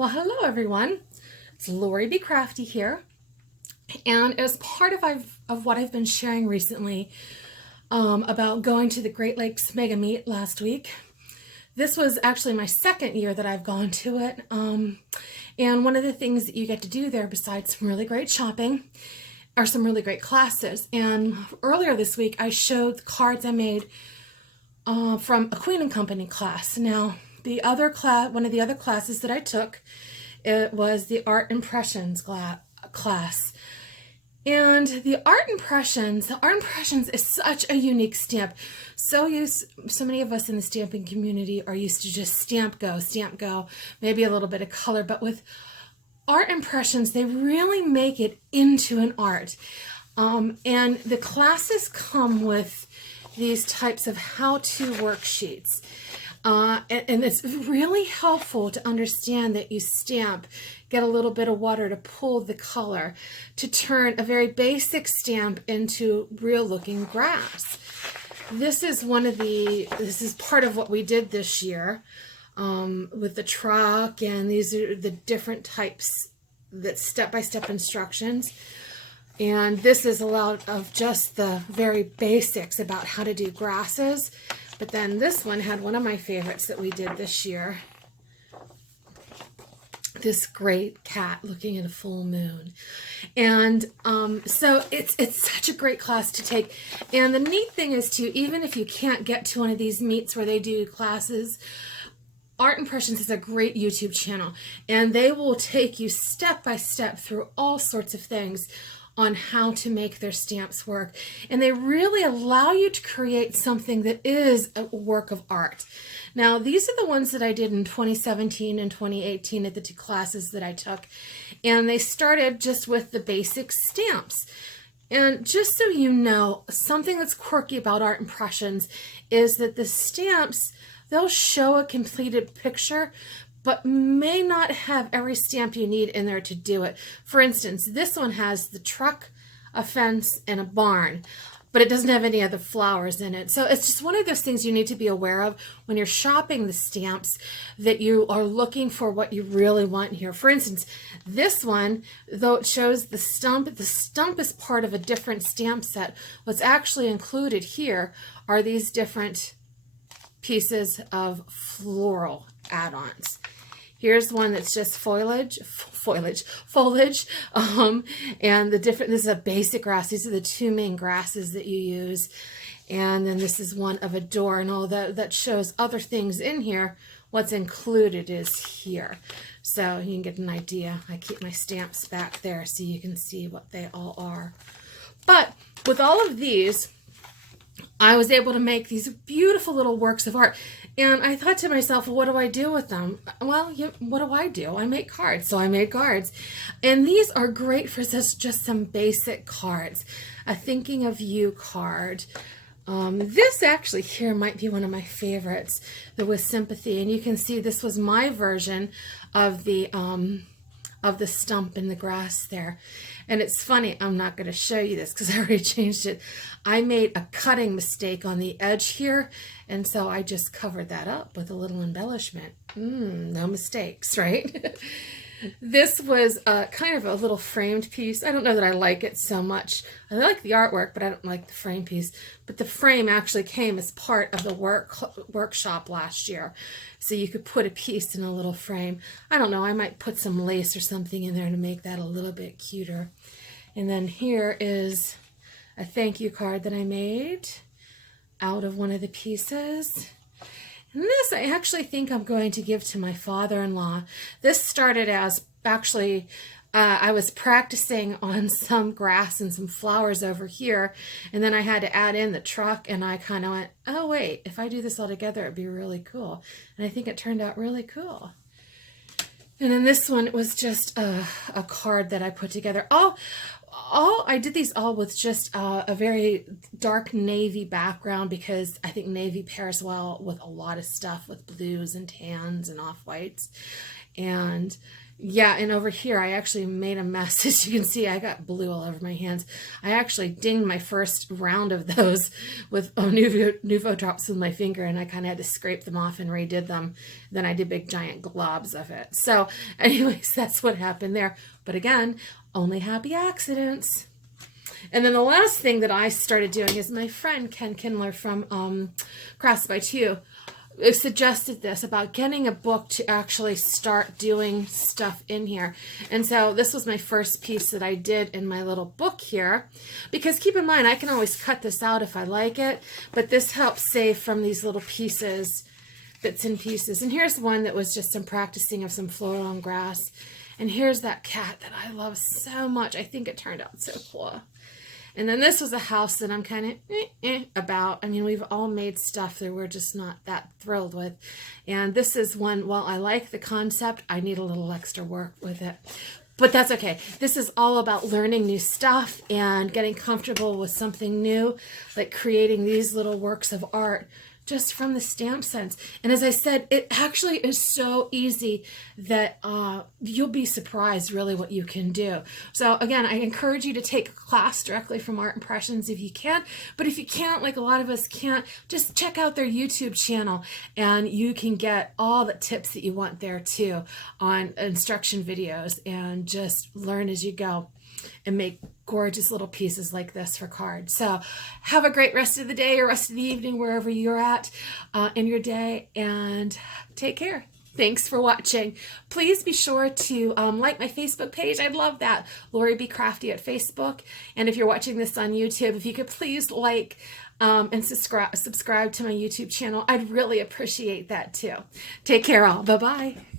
Well, hello everyone. It's Lori B. Crafty here. And as part of what I've been sharing recently about going to the Great Lakes Mega Meet last week, this was actually my second year that I've gone to it. And one of the things that you get to do there, besides some really great shopping, are some really great classes. And earlier this week, I showed the cards I made from a Queen and Company class. Now, the other class, one of the other classes that I took, it was the Art Impressions class. And the Art Impressions is such a unique stamp. So many of us in the stamping community are used to just stamp go, maybe a little bit of color. But with Art Impressions, they really make it into an art. And the classes come with these types of how-to worksheets. And it's really helpful to understand that you stamp, get a little bit of water to pull the color, to turn a very basic stamp into real looking grass. This is part of what we did this year with the truck, and these are the different types, that step-by-step instructions. And this is a lot of just the very basics about how to do grasses. But then this one had one of my favorites that we did this year. This great cat looking at a full moon. And so it's such a great class to take. And the neat thing is too, even if you can't get to one of these meets where they do classes, Art Impressions is a great YouTube channel. And they will take you step by step through all sorts of things on how to make their stamps work. And they really allow you to create something that is a work of art. Now, these are the ones that I did in 2017 and 2018 at the two classes that I took. And they started just with the basic stamps. And just so you know, something that's quirky about Art Impressions is that the stamps, they'll show a completed picture, but may not have every stamp you need in there to do it. For instance, this one has the truck, a fence, and a barn, but it doesn't have any other flowers in it. So it's just one of those things you need to be aware of when you're shopping the stamps, that you are looking for what you really want here. For instance, this one, though it shows the stump is part of a different stamp set. What's actually included here are these different pieces of floral add-ons. Here's one that's just foliage, and this is a basic grass. These are the two main grasses that you use. And then this is one of a door, and all that shows other things in here. What's included is here. So you can get an idea. I keep my stamps back there so you can see what they all are. But with all of these, I was able to make these beautiful little works of art. And I thought to myself, well, what do I do with them? Well, what do? I make cards. So I made cards. And these are great for just some basic cards. A thinking of you card. This actually here might be one of my favorites, the With Sympathy. And you can see this was my version of the stump in the grass there. And it's funny, I'm not going to show you this because I already changed it. I made a cutting mistake on the edge here, and so I just covered that up with a little embellishment. No mistakes, right? This was kind of a little framed piece. I don't know that I like it so much. I like the artwork, but I don't like the frame piece. But the frame actually came as part of the workshop last year. So you could put a piece in a little frame. I don't know, I might put some lace or something in there to make that a little bit cuter. And then here is a thank you card that I made out of one of the pieces. And this I actually think I'm going to give to my father-in-law. This started as actually I was practicing on some grass and some flowers over here, and then I had to add in the truck, and I kind of went, oh wait, if I do this all together it'd be really cool. And I think it turned out really cool. And then this one was just a card that I put together. I did these all with just a very dark navy background, because I think navy pairs well with a lot of stuff, with blues and tans and off-whites. And Yeah, and over here I actually made a mess. As you can see, I got blue all over my hands. I actually dinged my first round of those with Nuvo drops with my finger, and I kind of had to scrape them off and redid them. Then I did big giant globs of it. So anyways, that's what happened there. But again, only happy accidents. And then the last thing that I started doing is my friend Ken Kindler from Crafts by Two suggested this about getting a book to actually start doing stuff in here. And so this was my first piece that I did in my little book here, because keep in mind I can always cut this out if I like it, but this helps save from these little pieces, bits and pieces. And here's one that was just some practicing of some floral on grass. And here's that cat that I love so much. I think it turned out so cool. And then this was a house that I'm kind of about. I mean, we've all made stuff that we're just not that thrilled with. And this is one, while I like the concept, I need a little extra work with it. But that's okay. This is all about learning new stuff and getting comfortable with something new, like creating these little works of art just from the stamp sense. And as I said, it actually is so easy that you'll be surprised really what you can do. So again, I encourage you to take a class directly from Art Impressions if you can. But if you can't, like a lot of us can't, just check out their YouTube channel and you can get all the tips that you want there too on instruction videos, and just learn as you go and make gorgeous little pieces like this for cards. So have a great rest of the day or rest of the evening, wherever you're at in your day, and take care. Thanks for watching. Please be sure to like my Facebook page. I'd love that. Lori B. Crafty at Facebook. And if you're watching this on YouTube, if you could please like and subscribe to my YouTube channel, I'd really appreciate that too. Take care all. Bye-bye.